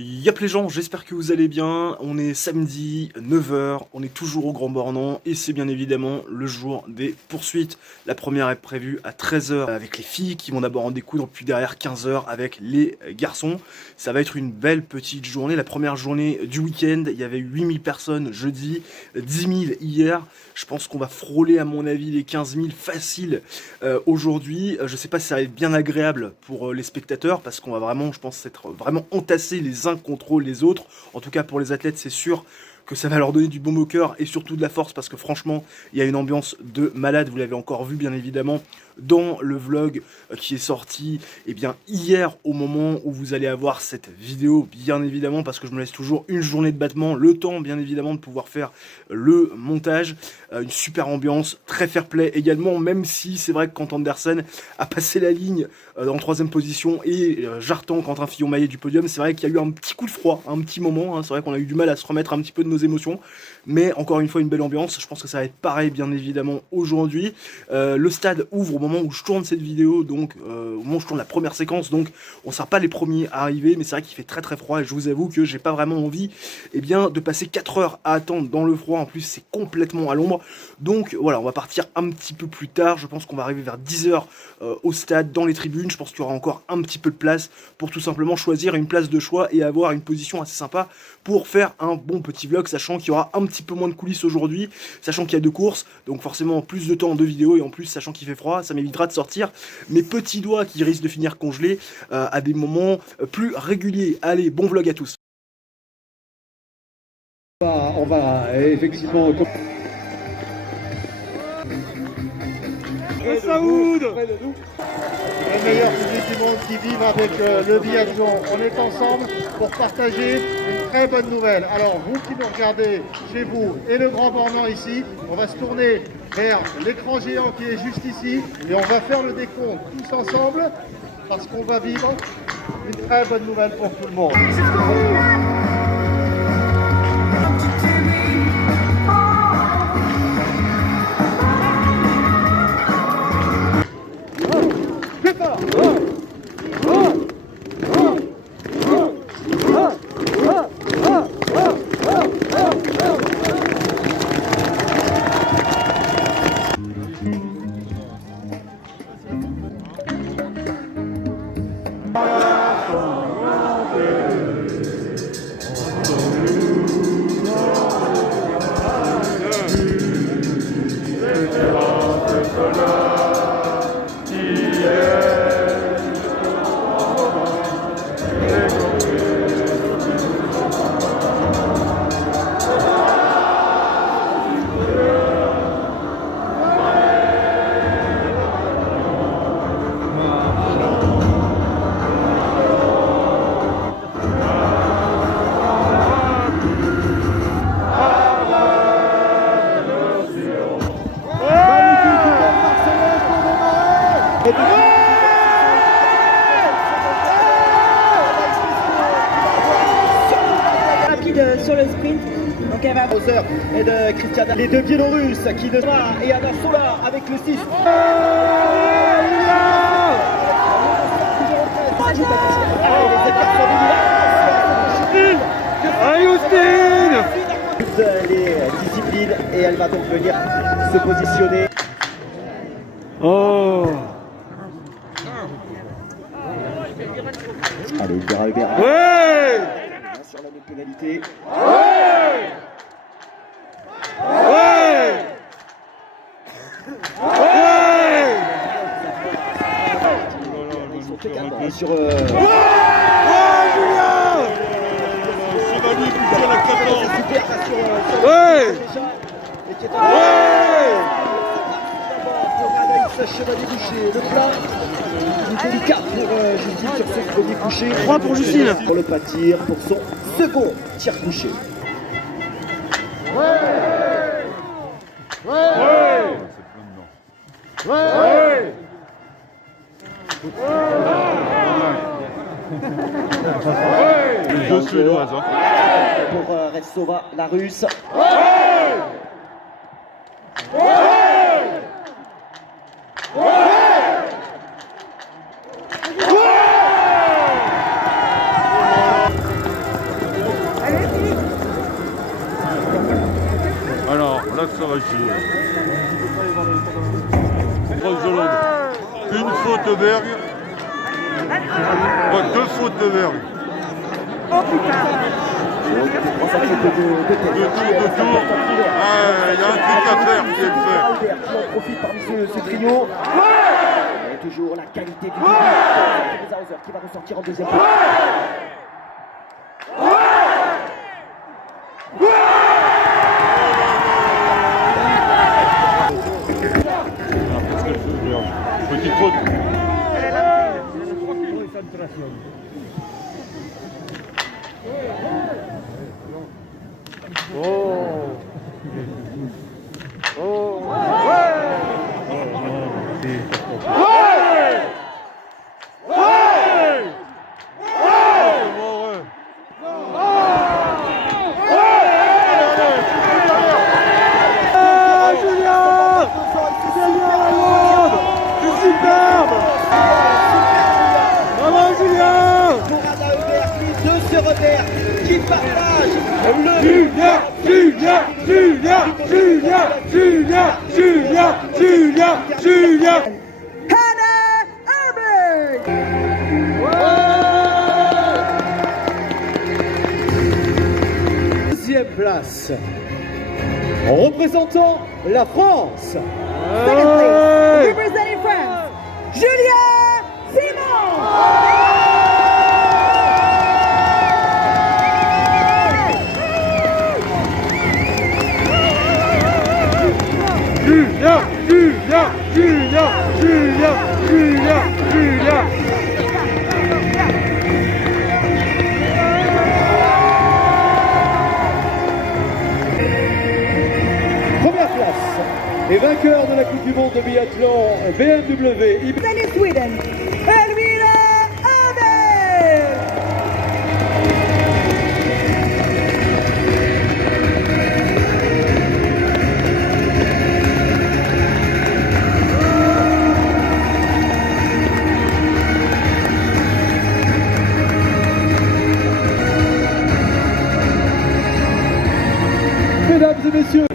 Yap les gens, j'espère que vous allez bien. On est samedi 9 h, on est toujours au Grand Bornand et c'est bien évidemment le jour des poursuites. La première est prévue à 13 h avec les filles qui vont d'abord en découdre, puis derrière 15 h avec les garçons. Ça va être une belle petite journée. La première journée du week-end, il y avait 8000 personnes jeudi, 10 000 hier. Je pense qu'on va frôler à mon avis les 15 000 faciles aujourd'hui. Je sais pas si ça va être bien agréable pour les spectateurs parce qu'on va vraiment, je pense, être vraiment entassés les uns contre les autres. En tout cas pour les athlètes, c'est sûr que ça va leur donner du baume au cœur et surtout de la force parce que franchement, il y a une ambiance de malade. Vous l'avez encore vu bien évidemment dans le vlog qui est sorti hier au moment où vous allez avoir cette vidéo, bien évidemment, parce que je me laisse toujours une journée de battement, le temps bien évidemment de pouvoir faire le montage. Une super ambiance, très fair play également, même si c'est vrai que quand Andersen a passé la ligne en troisième position et jartant Quentin Fillon-Maillet du podium, c'est vrai qu'il y a eu un petit coup de froid, un petit moment, hein. C'est vrai qu'on a eu du mal à se remettre un petit peu de nos émotions, mais encore une fois une belle ambiance. Je pense que ça va être pareil bien évidemment aujourd'hui. Le stade ouvre au moment où je tourne cette vidéo, donc au moment où je tourne la première séquence, donc on ne sera pas les premiers à arriver, mais c'est vrai qu'il fait très très froid et je vous avoue que j'ai pas vraiment envie de passer 4 heures à attendre dans le froid. En plus c'est complètement à l'ombre, donc voilà, on va partir un petit peu plus tard. Je pense qu'on va arriver vers 10 h au stade, dans les tribunes. Je pense qu'il y aura encore un petit peu de place pour tout simplement choisir une place de choix et avoir une position assez sympa pour faire un bon petit vlog, sachant qu'il y aura un petit peu moins de coulisses aujourd'hui, sachant qu'il y a 2 courses, donc forcément plus de temps de vidéo, et en plus sachant qu'il fait froid, ça m'évitera de sortir mes petits doigts qui risquent de finir congelés à des moments plus réguliers. Allez, bon vlog à tous. On va effectivement... Saoud, le meilleur public du monde qui vive avec le biathlon. On est ensemble pour partager une très bonne nouvelle. Alors vous qui nous regardez chez vous et le Grand Bornand ici, on va se tourner vers l'écran géant qui est juste ici et on va faire le décompte tous ensemble parce qu'on va vivre une très bonne nouvelle pour tout le monde. Rapide sur le sprint. Donc elle va Hauser et de Christiana, les deux Biélorusses qui de là et Anna Sola avec le 6. Les disciplines et elle va donc venir se positionner. Oh! Allez, il verra Hubert. Ouais! Sur la même pénalité. Ouais! Ouais! Ouais! Ils sont également sur. Ouais, Julien! Chevalier sur la 14. Super sur. Ouais! Et qui est Ouais! pour Anaïs Chevalier-Boucher. Le plat. Du 4 pour Justine sur son premier coucher. 3 pour Justine. Pour le pas tir pour son second tir couché. Ouais! Ouais! Les deux suédoises. Pour Retsova, la russe. ça va chier. Une faute de Berg. Deux fautes de Berg. De tour. Il y a un truc à faire qui est fait. Albert qui en profite parmi ce trio. Et toujours la qualité du public. Qui va ressortir en deuxième place. Petite faute. Qui partage Julien Hannah Herbert. deuxième place. Représentant la France. Second place, representing France, Julia Simon. Julien Première place. Et vainqueur de la Coupe du Monde de biathlon BMW. Representing Sweden, Elvira Abel. Mesdames et messieurs.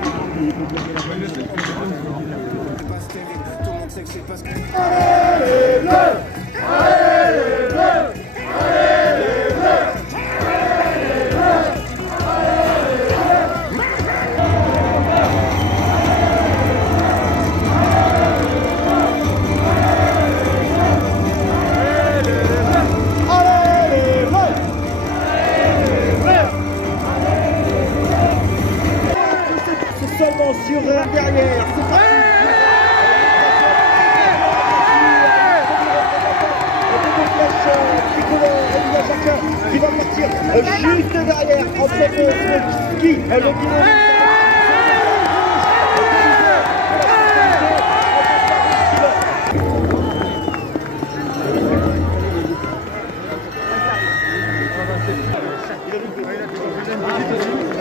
Seulement sur derrière. Qui va partir juste derrière entre le ski et le guidon.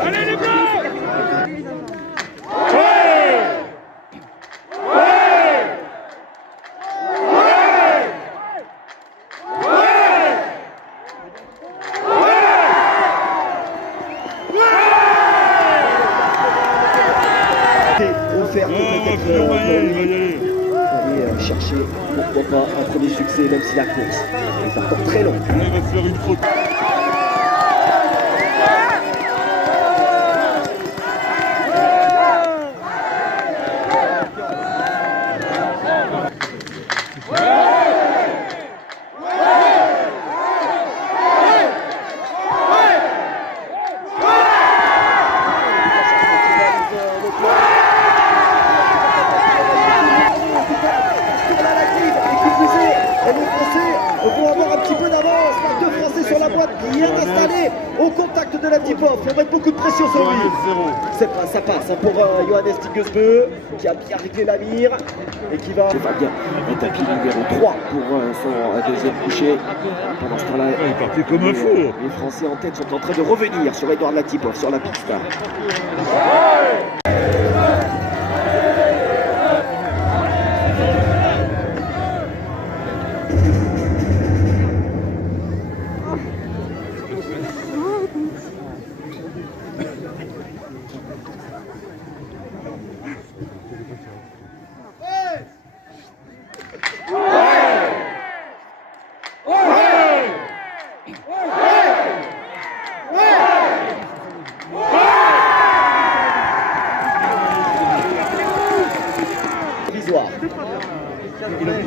Allez les Bleus! Offert peut-être aller chercher, pourquoi pas, un premier succès, même si la course est encore très longue. Il va faire une faute. Vont avoir un petit peu d'avance, deux Français sur la boîte, bien installé au contact de la tip-off. On va mettre beaucoup de pression sur lui. Ça passe pour Johannes Tingesbø qui a bien réglé la mire et qui va bien un tapis numéro 3 pour son deuxième coucher. Pendant ce temps-là, il est parti comme un fou. Les Français en tête sont en train de revenir sur Edouard Latipov sur la piste.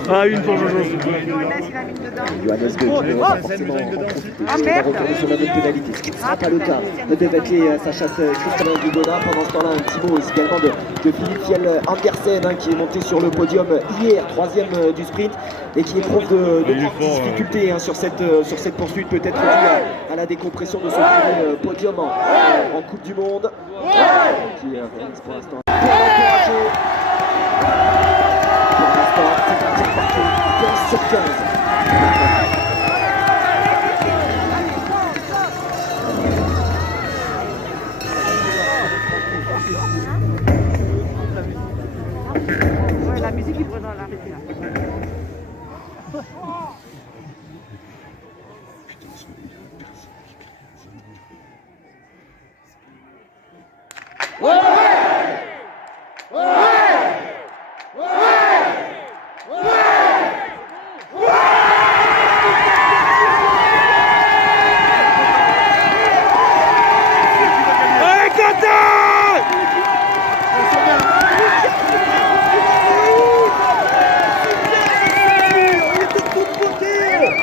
Ah, une pour Jojo. Johannes Beu qui ne va pas forcément en profiter, puisqu'il va retourner sur la même pénalité, ce qui ne sera pas le cas de Vettel, sa chatte Christian Guigona. Pendant ce temps-là, un petit mot également de Philippe Fiel Andersen, qui est monté sur le podium hier, 3e du sprint, et qui éprouve de grandes difficultés sur cette poursuite, peut-être due à la décompression de son premier podium en Coupe du Monde, qui réalise pour l'instant. Pour l'encourager, pour l'instant, c'est un tir marqué 15 sur 15. La musique il prend dans la rétine.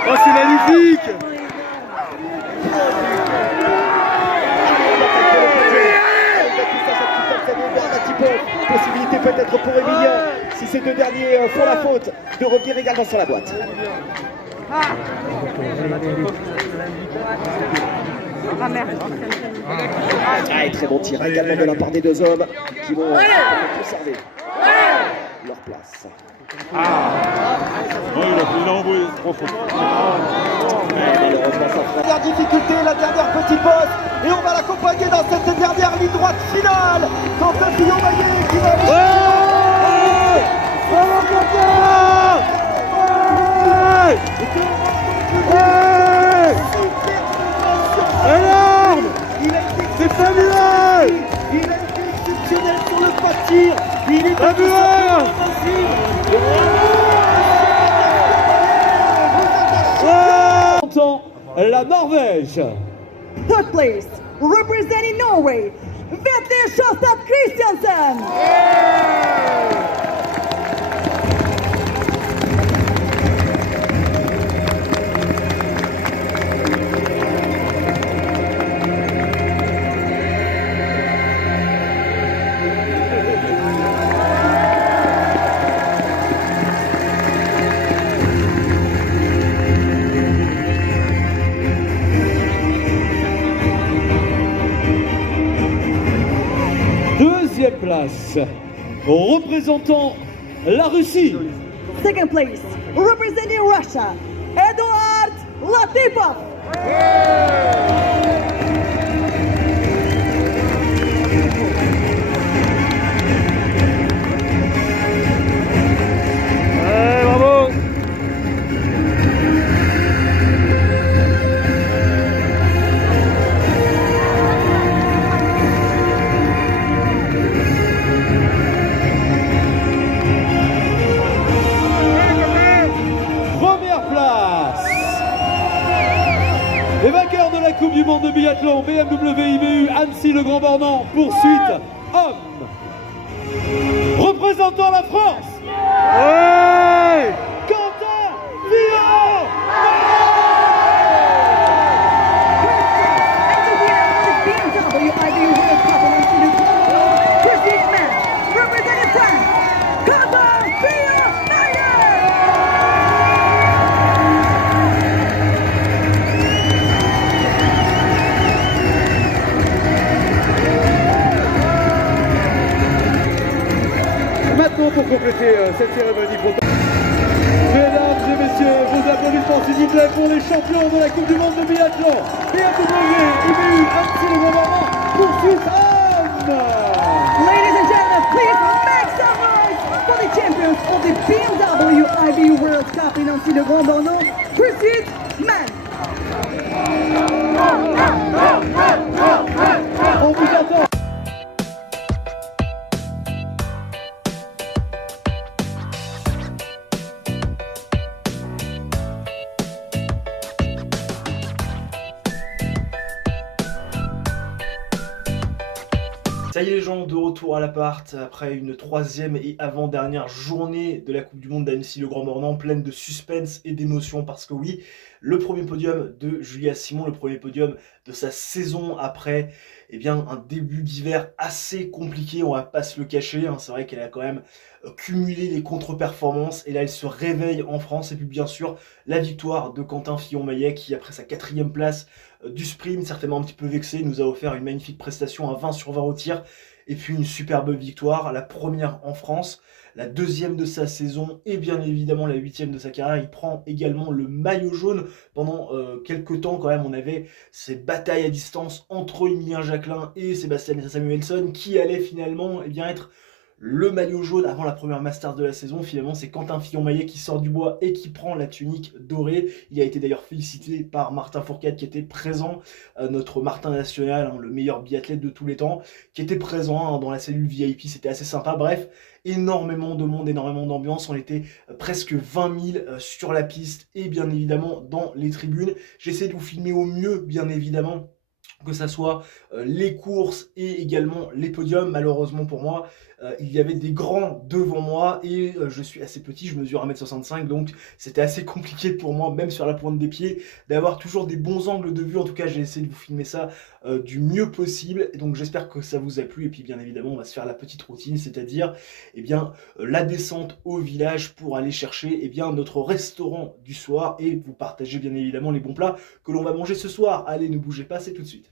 Oh, c'est magnifique! Possibilité peut-être pour Emilien, si ces deux derniers font la faute, de revenir également sur la boîte. Ah merde. Ah, et très bon tir également de la part des deux hommes qui vont conserver leur place. Il a envoyé 3 fois. Malheureusement, ça fera. Dernière difficulté, la dernière petite bosse, et on va l'accompagner dans cette dernière ligne droite finale. Quand un Fillon Maillet qui va. Énorme! C'est fabuleux! Il a été exceptionnel sur le pas de tir. Il est fabuleux! La Norvège. Third place, representing Norway, Vetle Sjostad Christiansen. Deuxième place, représentant la Russie. Second place, representing Russia, Eduard Latipov. Bravo! Première place. Les vainqueurs de la Coupe du Monde de biathlon BMW IBU Annecy Le Grand Bornand, poursuite homme. Représentant la France, Ouais! Quentin Fillon. And the winner of the BMW IBU World Cup in Annecy-le-Grand, Christian Man, representing France, Quentin Fillon-Maillet. Maintenant, pour compléter cette cérémonie, mesdames et messieurs, vos applaudissements s'il vous plaît pour les champions de la Coupe du Monde de biathlon. BMW IBU Annecy Le Grand Bornand, poursuite homme. Ladies and gentlemen, please make some noise for the champions of the BMW IBU World Cup in Annecy-le-Grand Bornand, Pursuit Man. On vous attend. Ça y est les gens, de retour à l'appart après une troisième et avant-dernière journée de la Coupe du Monde d'Annecy le Grand Bornand, pleine de suspense et d'émotion parce que oui, le premier podium de Julia Simon, le premier podium de sa saison après un début d'hiver assez compliqué, on va pas se le cacher, hein. C'est vrai qu'elle a quand même cumulé les contre-performances et là elle se réveille en France. Et puis bien sûr la victoire de Quentin Fillon-Maillet qui après sa 4e place du sprint, certainement un petit peu vexé, nous a offert une magnifique prestation à 20 sur 20 au tir et puis une superbe victoire, la première en France, la 2e de sa saison et bien évidemment la 8e de sa carrière. Il prend également le maillot jaune. Pendant quelques temps quand même on avait ces batailles à distance entre Emilien Jacquelin et Sébastien Samuelsson qui allait finalement être le maillot jaune avant la première Masters de la saison. Finalement c'est Quentin Fillon-Maillet qui sort du bois et qui prend la tunique dorée. Il a été d'ailleurs félicité par Martin Fourcade qui était présent, notre Martin national, hein, le meilleur biathlète de tous les temps, qui était présent dans la cellule VIP, c'était assez sympa. Bref, énormément de monde, énormément d'ambiance, on était presque 20 000 sur la piste et bien évidemment dans les tribunes. J'essaie de vous filmer au mieux bien évidemment, que ça soit les courses et également les podiums. Malheureusement pour moi, il y avait des grands devant moi et je suis assez petit, je mesure 1m65, donc c'était assez compliqué pour moi, même sur la pointe des pieds, d'avoir toujours des bons angles de vue. En tout cas, j'ai essayé de vous filmer ça du mieux possible, et donc j'espère que ça vous a plu. Et puis bien évidemment, on va se faire la petite routine, c'est-à-dire la descente au village pour aller chercher notre restaurant du soir et vous partager bien évidemment les bons plats que l'on va manger ce soir. Allez, ne bougez pas, c'est tout de suite.